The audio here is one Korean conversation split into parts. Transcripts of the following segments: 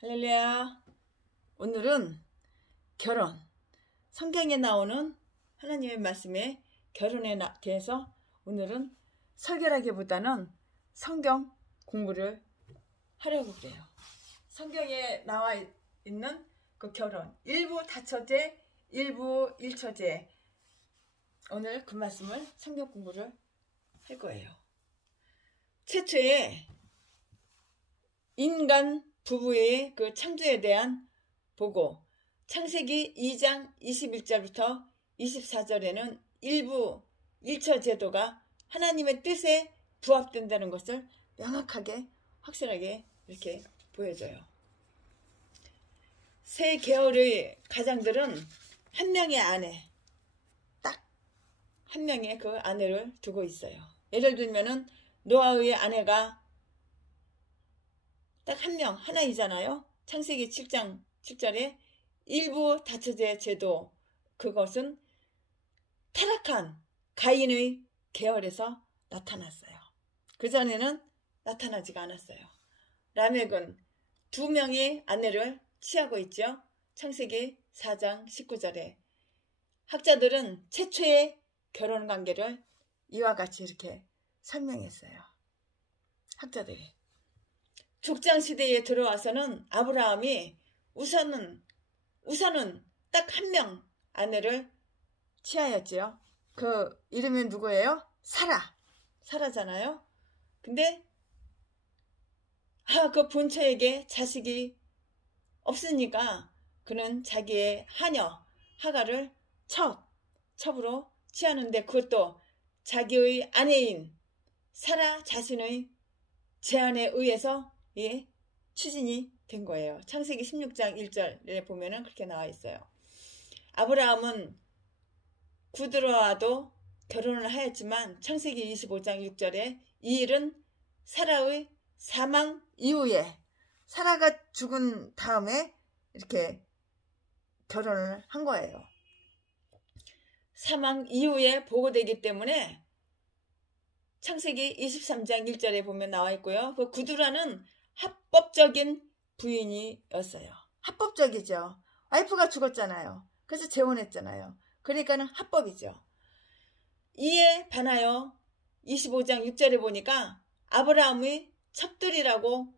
할렐루야. 오늘은 결혼, 성경에 나오는 하나님의 말씀에 결혼에 대해서 오늘은 설교라기보다는 성경 공부를 하려고 그래요. 성경에 나와 있는 그 결혼, 일부 다처제, 일부 일처제, 오늘 그 말씀을 성경 공부를 할 거예요. 최초의 인간 부부의 그 창조에 대한 보고, 창세기 2장 21절부터 24절에는 일부 일처 제도가 하나님의 뜻에 부합된다는 것을 명확하게 확실하게 이렇게 보여줘요. 세 계열의 가장들은 한 명의 아내, 딱 한 명의 그 아내를 두고 있어요. 예를 들면은 노아의 아내가 딱 한 명, 하나이잖아요. 창세기 7장 7절에 일부 다처제 제도, 그것은 타락한 가인의 계열에서 나타났어요. 그전에는 나타나지가 않았어요. 라멕은 두 명의 아내를 취하고 있죠. 창세기 4장 19절에 학자들은 최초의 결혼관계를 이와 같이 이렇게 설명했어요. 학자들이. 족장시대에 들어와서는 아브라함이 우선은 딱 한 명 아내를 취하였지요. 그 이름이 누구예요? 사라잖아요. 근데 그 본처에게 자식이 없으니까 그는 자기의 하녀 하가를 첩으로 취하는데, 그것도 자기의 아내인 사라 자신의 제안에 의해서 추진이 된 거예요. 창세기 16장 1절에 보면은 그렇게 나와 있어요. 아브라함은 구드러와도 결혼을 하였지만 창세기 25장 6절에 이 일은 사라의 사망 이후에, 사라가 죽은 다음에 이렇게 결혼을 한 거예요. 사망 이후에 보고되기 때문에 창세기 23장 1절에 보면 나와 있고요. 그 구두라는 합법적인 부인이었어요. 합법적이죠. 와이프가 죽었잖아요. 그래서 재혼했잖아요. 그러니까는 합법이죠. 이에 반하여 25장 6절에 보니까 아브라함의 첩들이라고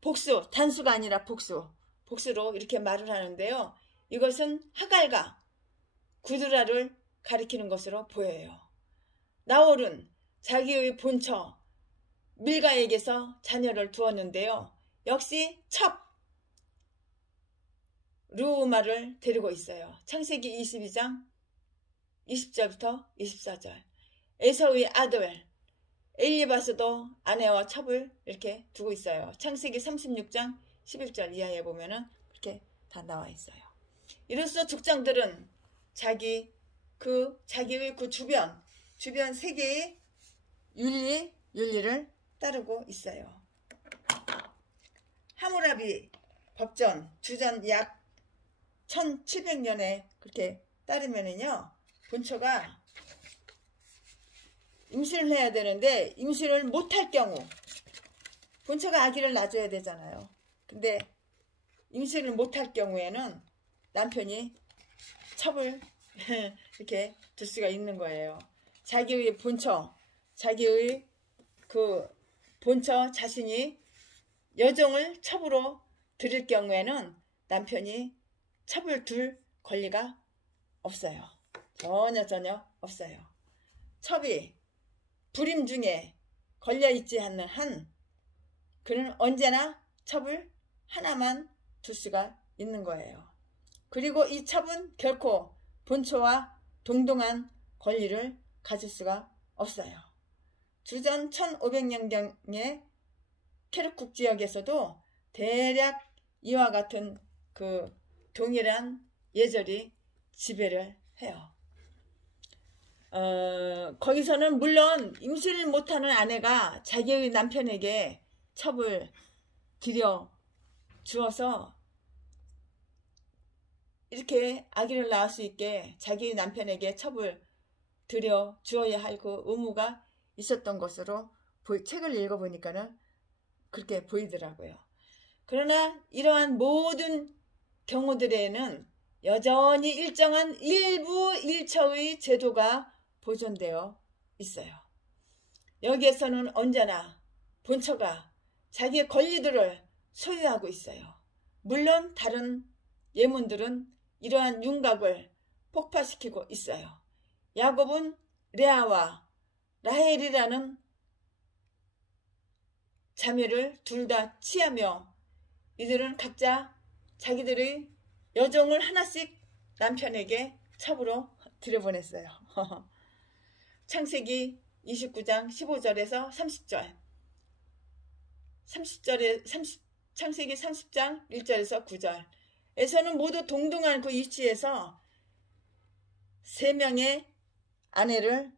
복수, 단수가 아니라 복수로 이렇게 말을 하는데요. 이것은 하갈과 구두라를 가리키는 것으로 보여요. 나홀은 자기의 본처 밀가에게서 자녀를 두었는데요. 역시 첩 르우마를 데리고 있어요. 창세기 22장 20절부터 24절. 에서의 아들 엘리바스도 아내와 첩을 이렇게 두고 있어요. 창세기 36장 11절 이하에 보면은 이렇게 다 나와 있어요. 이로써 족장들은 자기의 그 주변 세계의 윤리를 따르고 있어요. 하무라비 법전 주전 약 1700년에 그렇게 따르면은요, 본처가 임신을 해야 되는데 임신을 못할 경우, 본처가 아기를 낳아줘야 되잖아요. 근데 임신을 못할 경우에는 남편이 첩을 이렇게 둘 수가 있는 거예요. 자기의 본처, 자기의 그 본처 자신이 여종을 첩으로 들일 경우에는 남편이 첩을 둘 권리가 없어요. 전혀 없어요. 첩이 불임 중에 걸려있지 않는 한 그는 언제나 첩을 하나만 둘 수가 있는 거예요. 그리고 이 첩은 결코 본처와 동등한 권리를 가질 수가 없어요. 주전 1500년경의 케르쿡 지역에서도 대략 이와 같은 그 동일한 예절이 지배를 해요. 거기서는 물론 임신을 못하는 아내가 자기의 남편에게 첩을 들여 주어서 이렇게 아기를 낳을 수 있게 자기 남편에게 첩을 들여 주어야 할 그 의무가 있었던 것으로 책을 읽어보니까는 그렇게 보이더라고요. 그러나 이러한 모든 경우들에는 여전히 일정한 일부 일처의 제도가 보존되어 있어요. 여기에서는 언제나 본처가 자기의 권리들을 소유하고 있어요. 물론 다른 예문들은 이러한 윤곽을 폭파시키고 있어요. 야곱은 레아와 라헬이라는 자매를 둘 다 취하며 이들은 각자 자기들의 여종을 하나씩 남편에게 첩으로 들여보냈어요. 창세기 29장 15절에서 30절, 창세기 30장 1절에서 9절에서는 모두 동등한 그 위치에서 3명의 아내를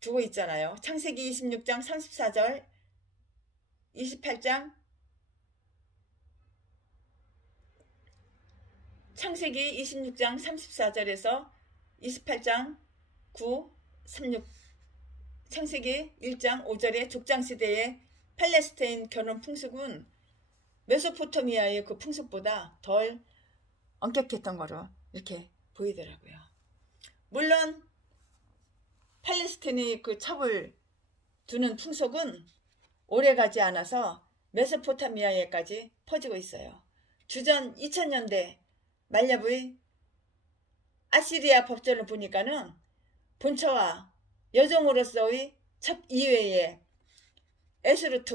두고 있잖아요. 창세기 26장 34절, 28장, 창세기 26장 34절에서 28장 9, 36, 창세기 1장 5절의 족장시대의 팔레스타인 결혼 풍습은 메소포타미아의 그 풍습보다 덜 엄격했던 거로 이렇게 보이더라고요. 물론 팔레스타인의 그 첩을 두는 풍속은 오래가지 않아서 메소포타미아에까지 퍼지고 있어요. 주전 2000년대 말렙의 아시리아 법전을 보니까는 본처와 여종으로서의 첩 이외에 에스루트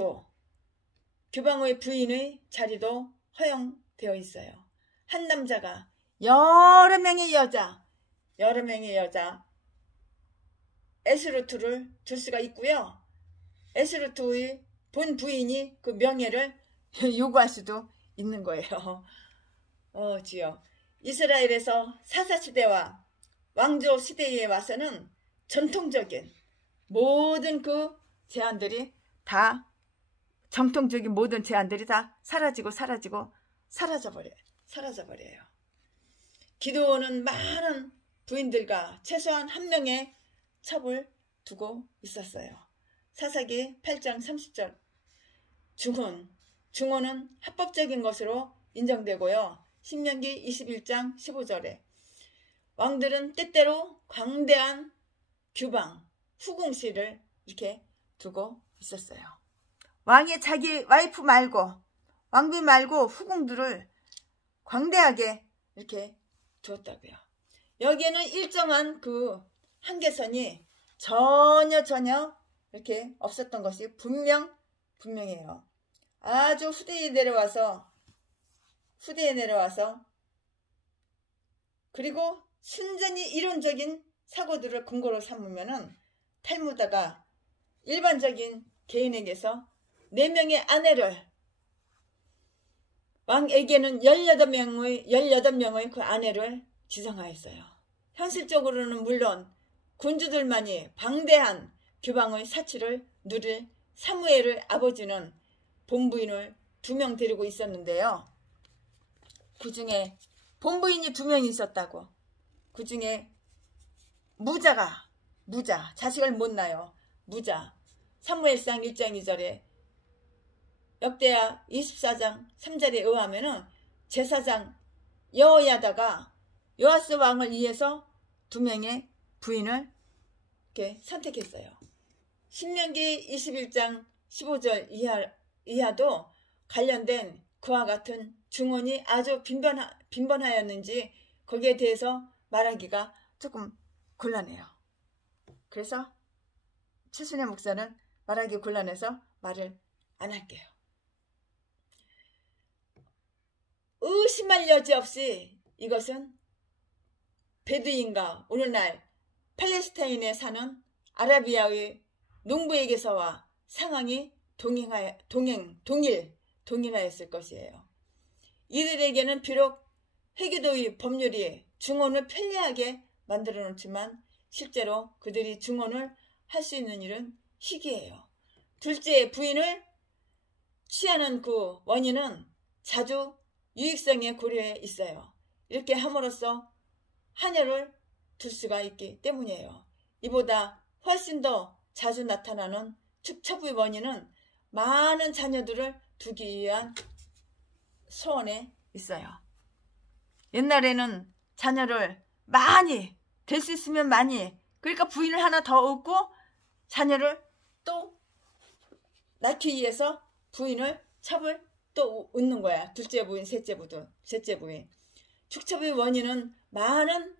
규방의 부인의 자리도 허용되어 있어요. 한 남자가 여러 명의 여자 에스루트를 둘 수가 있고요. 에스루트의 본 부인이 그 명예를 요구할 수도 있는 거예요. 주여. 이스라엘에서 사사시대와 왕조 시대에 와서는 전통적인 모든 그 제한들이 다 정통적인 모든 제한들이 다 사라지고 사라져버려요. 기드온은 많은 부인들과 최소한 한 명의 첩을 두고 있었어요. 사사기 8장 30절 중혼은 합법적인 것으로 인정되고요. 신명기 21장 15절에 왕들은 때때로 광대한 규방, 후궁실을 이렇게 두고 있었어요. 왕이 자기 와이프 말고 왕비 말고 후궁들을 광대하게 이렇게 두었다고요. 여기에는 일정한 그 한계선이 전혀 이렇게 없었던 것이 분명해요. 아주 후대에 내려와서 그리고 순전히 이론적인 사고들을 근거로 삼으면은 탈무다가 일반적인 개인에게서 4명의 아내를 왕에게는 18명의 그 아내를 지정하였어요. 현실적으로는 물론 군주들만이 방대한 규방의 사치를 누릴 사무엘의 아버지는 본부인을 2명 데리고 있었는데요. 그 중에 본부인이 2명이 있었다고. 그 중에 무자, 자식을 못 낳아요. 무자. 사무엘상 1장 2절에 역대하 24장 3절에 의하면은 제사장 여호야다가 요아스 왕을 위해서 2명의 부인을 이렇게 선택했어요. 신명기 21장 15절 이하도 관련된 그와 같은 중언이 아주 빈번하였는지 거기에 대해서 말하기가 조금 곤란해요. 그래서 최순애 목사는 말하기 곤란해서 말을 안 할게요. 의심할 여지 없이 이것은 베두인과 오늘날 팔레스타인에 사는 아라비아의 농부에게서와 상황이 동일하였을 것이에요. 이들에게는 비록 회계도의 법률이 중혼을 편리하게 만들어 놓지만 실제로 그들이 중혼을 할 수 있는 일은 희귀해요. 둘째, 부인을 취하는 그 원인은 자주 유익성의 고려에 있어요. 이렇게 함으로써 하녀를 둘 수가 있기 때문이에요. 이보다 훨씬 더 자주 나타나는 축첩의 원인은 많은 자녀들을 두기 위한 소원에 있어요. 옛날에는 자녀를 많이, 될 수 있으면 많이, 그러니까 부인을 하나 더 얻고 자녀를 또 낳기 위해서 부인을 첩을 또 얻는 거야. 둘째 부인, 셋째 부인. 축첩의 원인은 많은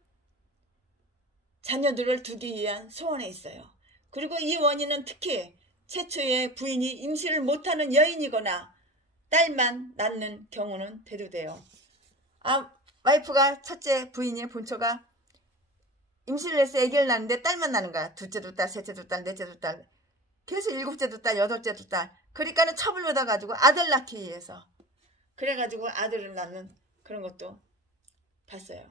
자녀들을 두기 위한 소원에 있어요. 그리고 이 원인은 특히 최초의 부인이 임신을 못하는 여인이거나 딸만 낳는 경우는 대두돼요. 와이프가 첫째 부인이 본처가 임신을 해서 아기를 낳는데 딸만 낳는 거야. 둘째도 딸, 셋째도 딸, 넷째도 딸, 계속 일곱째도 딸, 여덟째도 딸. 그러니까는 첩을 얻어가지고 아들 낳기 위해서, 그래가지고 아들을 낳는 그런 것도 봤어요.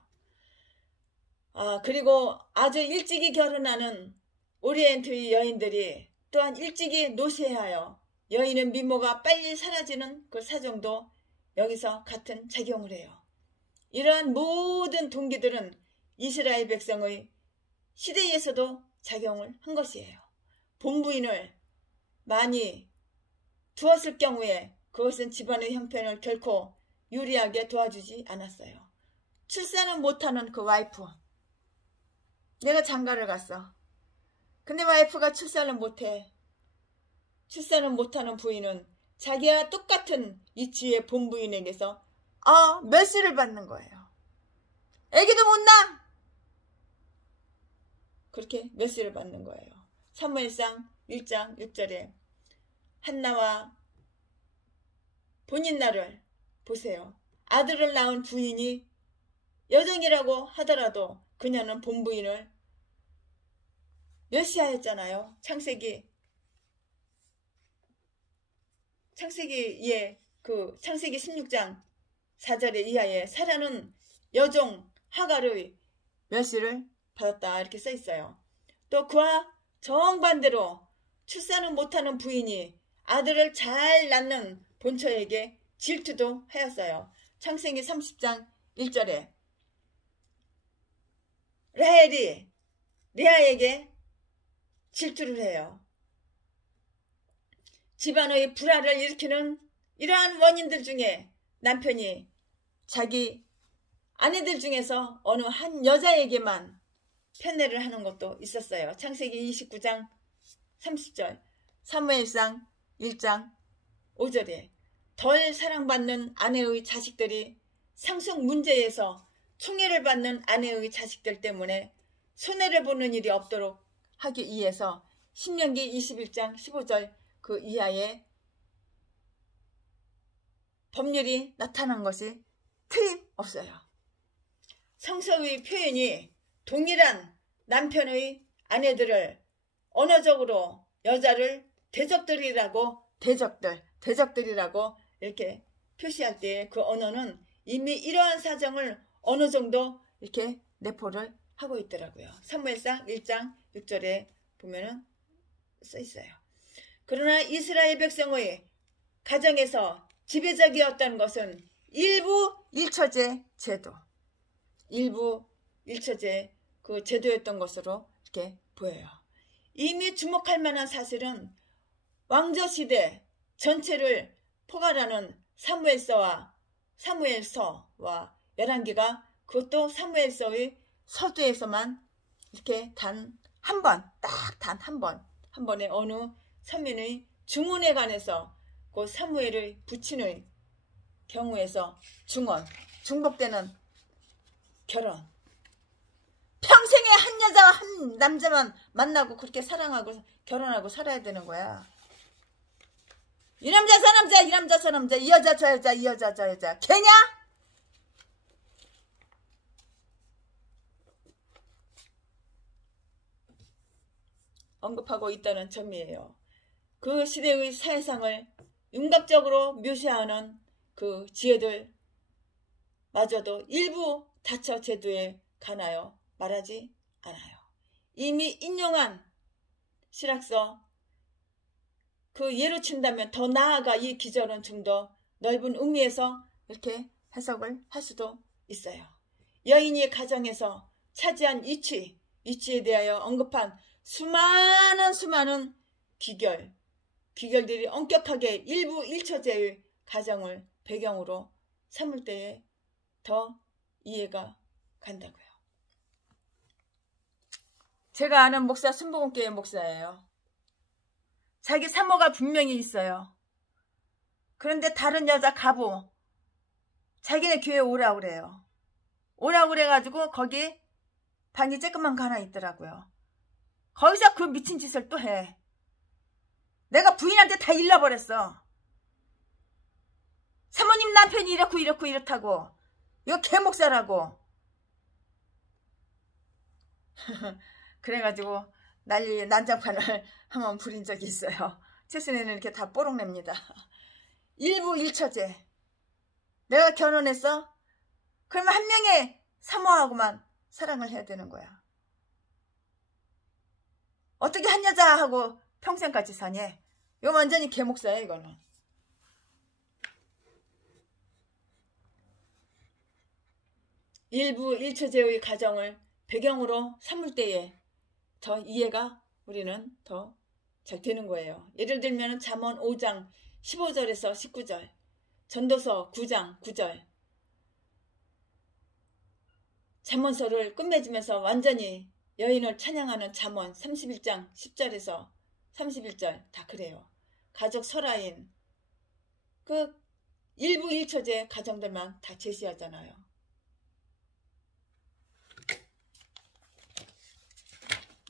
그리고 아주 일찍이 결혼하는 오리엔트의 여인들이 또한 일찍이 노쇠하여 여인의 미모가 빨리 사라지는 그 사정도 여기서 같은 작용을 해요. 이러한 모든 동기들은 이스라엘 백성의 시대에서도 작용을 한 것이에요. 본부인을 많이 두었을 경우에 그것은 집안의 형편을 결코 유리하게 도와주지 않았어요. 출산을 못하는 그 와이프, 내가 장가를 갔어. 근데 와이프가 출산을 못해. 출산을 못하는 부인은 자기와 똑같은 이치의 본부인에게서 멸시를 받는 거예요. 애기도 못 낳아. 그렇게 멸시를 받는 거예요. 사무엘상 1장 6절에 한나와 본인 나를 보세요. 아들을 낳은 부인이 여정이라고 하더라도 그녀는 본부인을 멸시하였잖아요. 창세기의 창세기 16장 4절에 이하에 사라는 여종 하갈의 멸시를 받았다 이렇게 써 있어요. 또 그와 정반대로 출산을 못하는 부인이 아들을 잘 낳는 본처에게 질투도 하였어요. 창세기 30장 1절에 라헬이 레아에게 질투를 해요. 집안의 불화를 일으키는 이러한 원인들 중에 남편이 자기 아내들 중에서 어느 한 여자에게만 편애를 하는 것도 있었어요. 창세기 29장 30절, 사무엘상 1장 5절에 덜 사랑받는 아내의 자식들이 상속 문제에서 총애를 받는 아내의 자식들 때문에 손해를 보는 일이 없도록 하기 위해서 신명기 21장 15절 그 이하에 법률이 나타난 것이 틀림없어요. 성서의 표현이 동일한 남편의 아내들을 언어적으로 여자를 대적들이라고 이렇게 표시할 때 그 언어는 이미 이러한 사정을 어느 정도 이렇게 내포를 하고 있더라고요. 사무엘상 1장 6절에 보면은 써 있어요. 그러나 이스라엘 백성의 가정에서 지배적이었던 것은 일부 일처제 제도, 그 제도였던 것으로 이렇게 보여요. 이미 주목할 만한 사실은 왕조시대 전체를 포괄하는 사무엘서와 열왕기가 그것도 사무엘서의 서두에서만 이렇게 단 한 번에 어느 서민의 중혼에 관해서 그 사무엘의 부친의 경우에서 중복되는 결혼, 평생에 한 여자와 한 남자만 만나고 그렇게 사랑하고 결혼하고 살아야 되는 거야. 이 남자 저 남자, 이 남자 저 남자, 이 여자 저 여자, 이 여자 저 여자, 개냐? 언급하고 있다는 점이에요. 그 시대의 사회상을 윤곽적으로 묘사하는 그 지혜들 마저도 일부 다처 제도에 관하여 말하지 않아요. 이미 인용한 실학서 그 예로 친다면 더 나아가 이 기절은 좀 더 넓은 의미에서 이렇게 해석을 할 수도 있어요. 여인이 가정에서 차지한 위치에 대하여 언급한 수많은 귀결들이 엄격하게 일부 일처제의 가정을 배경으로 삼을 때에 더 이해가 간다고요. 제가 아는 목사 순복음교회 목사예요. 자기 사모가 분명히 있어요. 그런데 다른 여자 가부 자기네 교회 오라고 그래요. 오라고 그래가지고 거기 방이 쬐끄만 거 하나 있더라고요. 거기서 그 미친 짓을 또 해. 내가 부인한테 다 일러버렸어. 사모님 남편이 이렇고 이렇고 이렇다고. 이거 개목사라고. 그래가지고 난장판을 한번 부린 적이 있어요. 최순애는 이렇게 다 뽀록냅니다. 일부 일처제. 내가 결혼했어? 그러면 한 명의 사모하고만 사랑을 해야 되는 거야. 어떻게 한 여자하고 평생까지 사니? 이거 완전히 개목사야 이거는. 일부 일처제의 가정을 배경으로 삼을 때에 더 이해가 우리는 더 잘 되는 거예요. 예를 들면 잠언 5장 15절에서 19절, 전도서 9장 9절, 잠언서를 끝맺으면서 완전히 여인을 찬양하는 잠언 31장 10절에서 31절 다 그래요. 가족 설화인 그 일부 일처제 가정들만 다 제시하잖아요.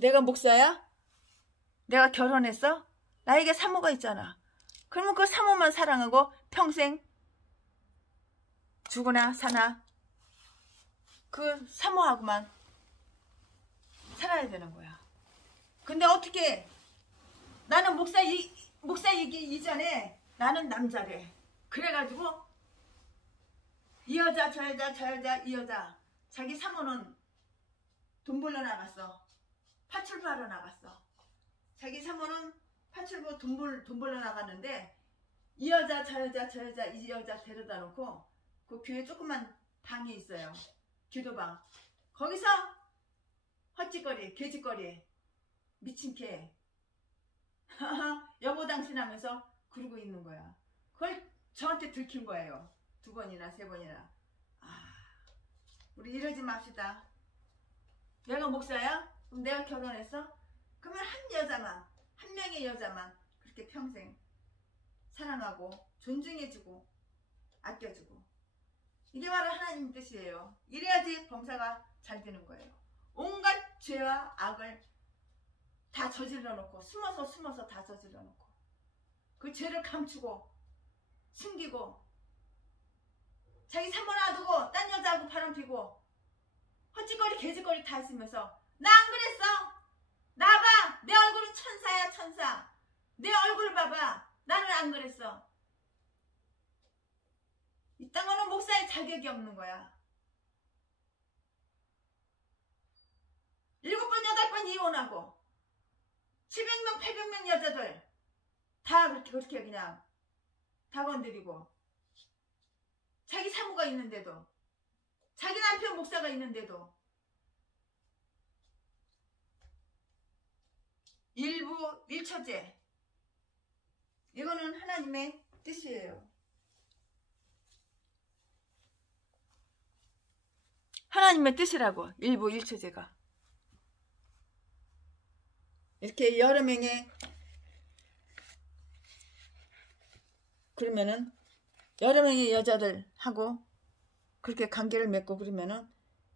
내가 목사야? 내가 결혼했어? 나에게 사모가 있잖아. 그러면 그 사모만 사랑하고 평생 죽으나 사나 그 사모하고만 살아야 되는 거야. 근데 어떻게 나는 목사이기 이전에 나는 남자래. 그래가지고 이 여자 저 여자 저 여자 이 여자 자기 사모는 돈 벌러 나갔어. 파출부하러 나갔어. 자기 사모는 파출부 돈 벌러 나갔는데 이 여자 저 여자 저 여자 이 여자 데려다 놓고 그 교회 조그만 방이 있어요. 기도방. 거기서 헛짓거리 개짓거리 미친 개 여보 당신 하면서 그러고 있는 거야. 그걸 저한테 들킨 거예요. 2번이나 3번이나. 우리 이러지 맙시다. 내가 목사야? 그럼 내가 결혼했어? 그러면 한 여자만, 한 명의 여자만 그렇게 평생 사랑하고 존중해주고 아껴주고. 이게 바로 하나님 뜻이에요. 이래야지 범사가 잘 되는 거예요. 온갖 죄와 악을 다 저질러 놓고 숨어서 다 저질러 놓고 그 죄를 감추고 숨기고 자기 사모 놔두고 딴 여자하고 바람피고 헛짓거리 개짓거리 다 했으면서 나 안 그랬어. 나 봐. 내 얼굴은 천사야 천사. 내 얼굴 봐봐. 나는 안 그랬어. 이딴 거는 목사의 자격이 없는 거야. 7번 8번 이혼하고 700명 800명 여자들 다 그렇게 그냥 다 건드리고 자기 사모가 있는데도 자기 남편 목사가 있는데도 일부 일처제. 이거는 하나님의 뜻이에요. 하나님의 뜻이라고. 일부 일처제가 이렇게 여러 명의 그러면은 여러 명의 여자들하고 그렇게 관계를 맺고 그러면은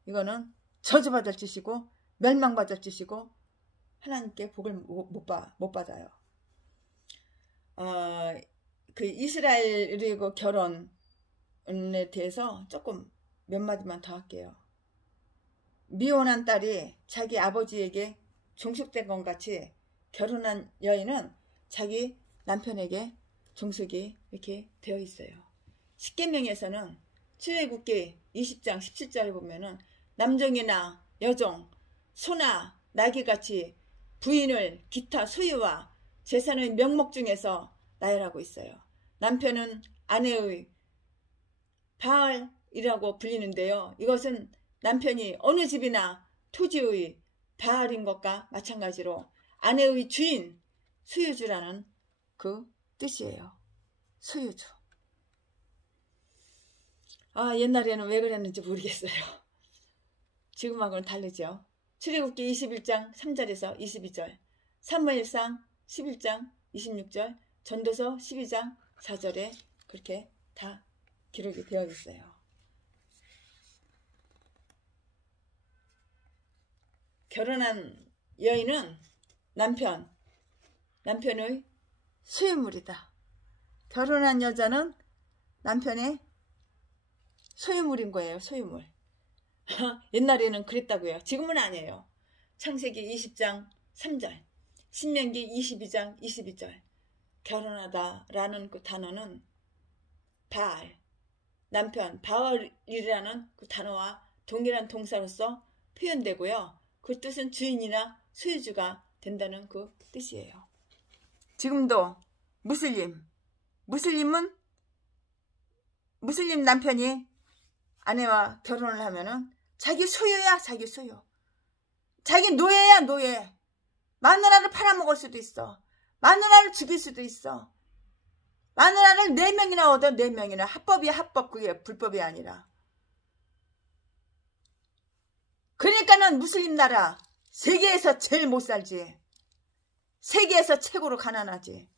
이거는 저주받을 짓이고 멸망받을 짓이고 하나님께 복을 못 받아요. 그 이스라엘이고 결혼에 대해서 조금 몇 마디만 더 할게요. 미혼한 딸이 자기 아버지에게 종속된 것 같이 결혼한 여인은 자기 남편에게 종속이 이렇게 되어 있어요. 십계명에서는 출애굽기 20장 17절에 보면은 남종이나 여종, 소나 나귀같이 부인을 기타 소유와 재산의 명목 중에서 나열하고 있어요. 남편은 아내의 바알이라고 불리는데요. 이것은 남편이 어느 집이나 토지의 바알인 것과 마찬가지로 아내의 주인, 소유주라는 그 뜻이에요. 소유주. 옛날에는 왜 그랬는지 모르겠어요. 지금하고는 다르죠. 출애굽기 21장 3절에서 22절, 사무엘상 11장 26절, 전도서 12장 4절에 그렇게 다 기록이 되어 있어요. 결혼한 여인은 남편의 소유물이다. 결혼한 여자는 남편의 소유물인 거예요. 소유물. 옛날에는 그랬다고요. 지금은 아니에요. 창세기 20장 3절, 신명기 22장 22절. 결혼하다라는 그 단어는 바알, 남편, 바알이라는 그 단어와 동일한 동사로서 표현되고요. 그 뜻은 주인이나 소유주가 된다는 그 뜻이에요. 지금도 무슬림 남편이 아내와 결혼을 하면은 자기 소유야, 자기 소유. 자기 노예야, 노예. 마누라를 팔아먹을 수도 있어. 마누라를 죽일 수도 있어. 마누라를 4명이나 얻어, 4명이나. 합법이야, 합법. 그게 불법이 아니라. 그러니까는 무슬림 나라 세계에서 제일 못 살지. 세계에서 최고로 가난하지.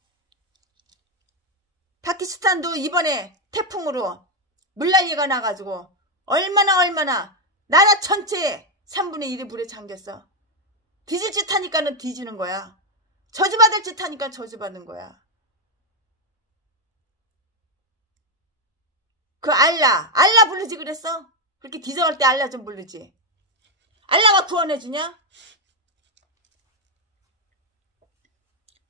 파키스탄도 이번에 태풍으로 물난리가 나가지고 얼마나 나라 전체에 3분의 1이 물에 잠겼어. 뒤질 짓 하니까는 뒤지는 거야. 저주받을 짓 하니까 저주받는 거야. 그 알라 부르지 그랬어? 그렇게 기정할 때 알라 좀 부르지. 알라가 구원해주냐?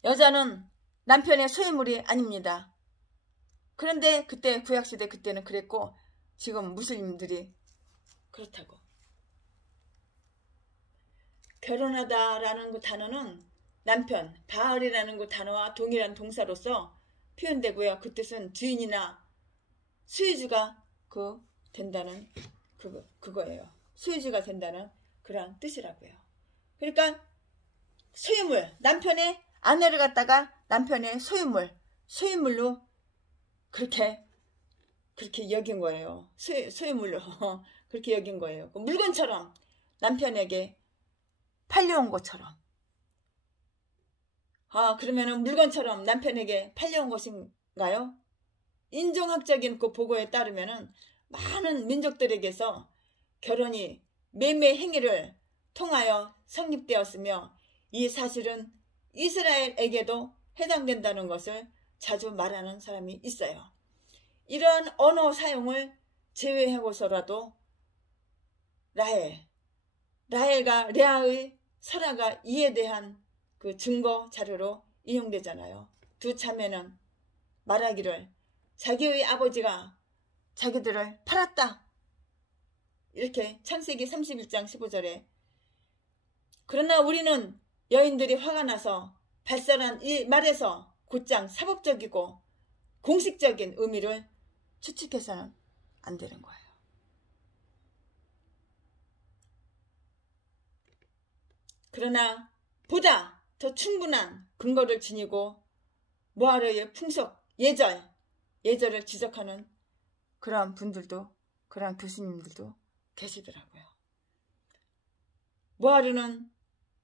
여자는 남편의 소유물이 아닙니다. 그런데 그때 구약시대 그때는 그랬고 지금 무슬림들이 그렇다고. 결혼하다라는 그 단어는 남편, 바알이라는 그 단어와 동일한 동사로서 표현되고요. 그 뜻은 주인이나 소유주가 된다는 그거예요. 소유주가 된다는 그런 뜻이라고요. 그러니까 소유물, 남편의 아내를 갖다가 남편의 소유물로 그렇게 여긴 거예요. 소유물로 그렇게 여긴 거예요. 물건처럼 남편에게 팔려온 것처럼. 그러면은 물건처럼 남편에게 팔려온 것인가요? 인종학적인 그 보고에 따르면은 많은 민족들에게서 결혼이 매매 행위를 통하여 성립되었으며 이 사실은 이스라엘에게도 해당된다는 것을 자주 말하는 사람이 있어요. 이런 언어 사용을 제외하고서라도 라헬과 레아의 설화가 이에 대한 그 증거 자료로 이용되잖아요. 두 자매는 말하기를 자기의 아버지가 자기들을 팔았다. 이렇게 창세기 31장 15절에 그러나 우리는 여인들이 화가 나서 발설한 이 말에서 곧장 사법적이고 공식적인 의미를 추측해서는 안 되는 거예요. 그러나 보다 더 충분한 근거를 지니고 모하르의 풍속, 예절을 지적하는 그러한 분들도, 그러한 교수님들도 계시더라고요. 모하르는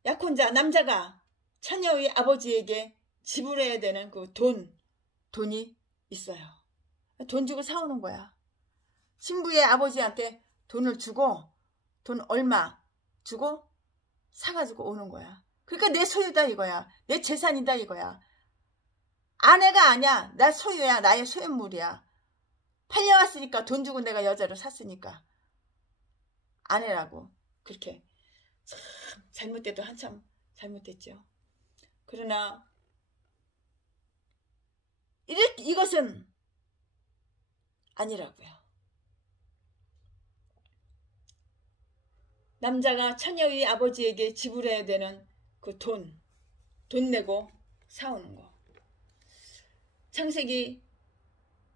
약혼자 남자가 처녀의 아버지에게 지불해야 되는 그 돈이 있어요. 돈 주고 사오는 거야. 신부의 아버지한테 돈을 주고 돈 얼마 주고 사가지고 오는 거야. 그러니까 내 소유다 이거야. 내 재산이다 이거야. 아내가 아니야. 나 소유야. 나의 소유물이야. 팔려왔으니까 돈 주고 내가 여자를 샀으니까 아내라고. 그렇게 참 잘못돼도 한참 잘못됐죠. 그러나 이것은 아니라고요. 남자가 처녀의 아버지에게 지불해야 되는 그 돈 내고 사오는 거. 창세기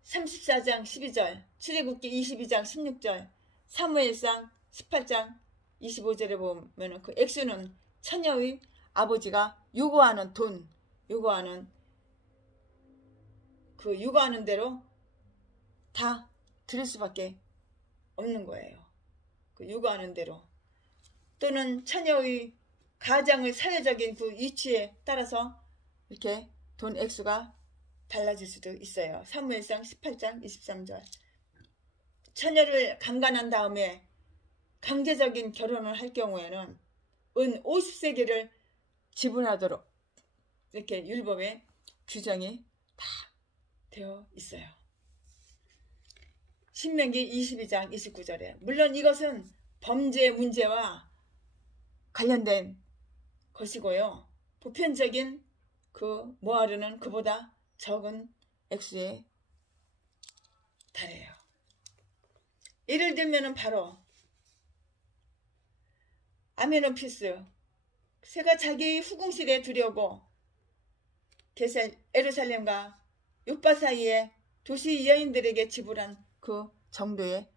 34장 12절, 출애굽기 22장 16절, 사무엘상 18장 25절에 보면 그 액수는 처녀의 아버지가 요구하는 요구하는 대로 다 들을 수밖에 없는 거예요. 그 요구하는 대로. 또는 처녀의 가장의 사회적인 그 위치에 따라서 이렇게 돈 액수가 달라질 수도 있어요. 사무엘상 18장 23절. 처녀를 강간한 다음에 강제적인 결혼을 할 경우에는 은 50세겔을 지불하도록 이렇게 율법에 규정이 다 되어 있어요. 신명기 22장 29절에 물론 이것은 범죄 문제와 관련된 것이고요. 보편적인 그 모하르는 그보다 적은 액수에 달해요. 예를 들면 바로 아메노피스 새가 자기 후궁실에 두려고 예루살렘과 요파 사이에 도시 여인들에게 지불한 그 정도의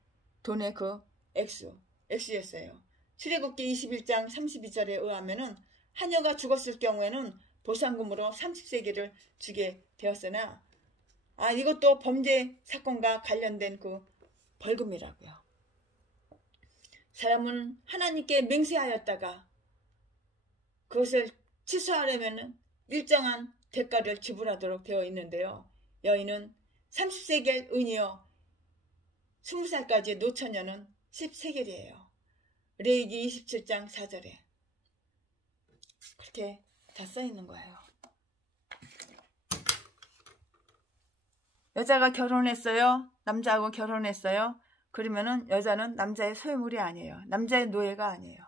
돈의 그 액수였어요. 출애굽기 21장 32절에 의하면은 하녀가 죽었을 경우에는 보상금으로 30세겔을 주게 되었으나 이것도 범죄 사건과 관련된 그 벌금이라고요. 사람은 하나님께 맹세하였다가 그것을 취소하려면 일정한 대가를 지불하도록 되어 있는데요. 여인은 30세겔 은이요 20살까지 노처녀는 10세겔이에요. 레위기 27장 4절에 그렇게 다 써있는 거예요. 여자가 결혼했어요. 남자하고 결혼했어요. 그러면은 여자는 남자의 소유물이 아니에요. 남자의 노예가 아니에요.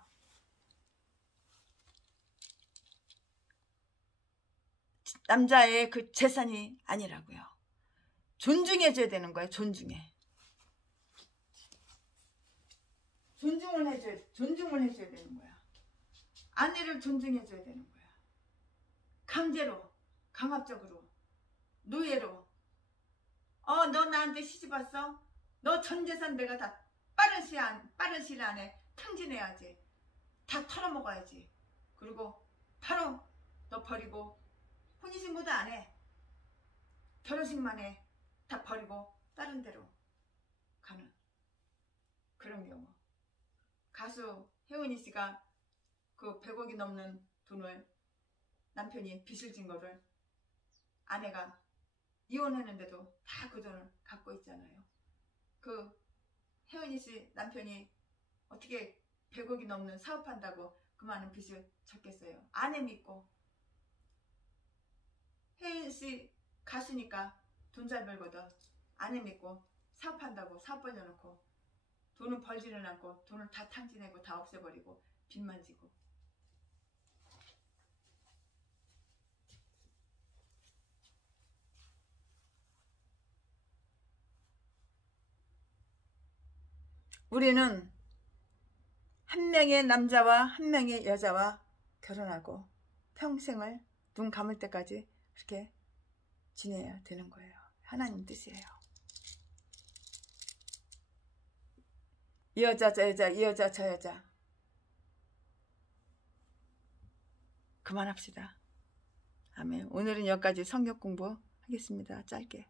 남자의 그 재산이 아니라고요. 존중해줘야 되는 거예요. 존중을 해줘야 되는 거야. 아내를 존중해줘야 되는 거야. 강제로, 강압적으로, 노예로. 너 나한테 시집 왔어? 너 전 재산 내가 다 빠른 시일 안에 탕진해야지. 다 털어먹어야지. 그리고 바로 너 버리고 혼인신고도 안 해. 결혼식만 해. 다 버리고 다른 데로 가는 그런 경우. 가수 혜은이 씨가 그 100억이 넘는 돈을 남편이 빚을 진 거를 아내가 이혼했는데도 다 그 돈을 갖고 있잖아요. 그 혜은이 씨 남편이 어떻게 100억이 넘는 사업한다고 그 많은 빚을 졌겠어요. 아내 믿고. 혜은이 씨 가수니까 돈 잘 벌거든. 아내 믿고 사업한다고 사업 벌려놓고 돈은 벌지는 않고 돈을 다 탕진하고 다 없애버리고 빚만 지고. 우리는 한 명의 남자와 한 명의 여자와 결혼하고 평생을 눈 감을 때까지 그렇게 지내야 되는 거예요. 하나님 뜻이에요. 이 여자 저 여자 이 여자 저 여자 그만합시다. 아멘. 오늘은 여기까지 성경 공부 하겠습니다. 짧게.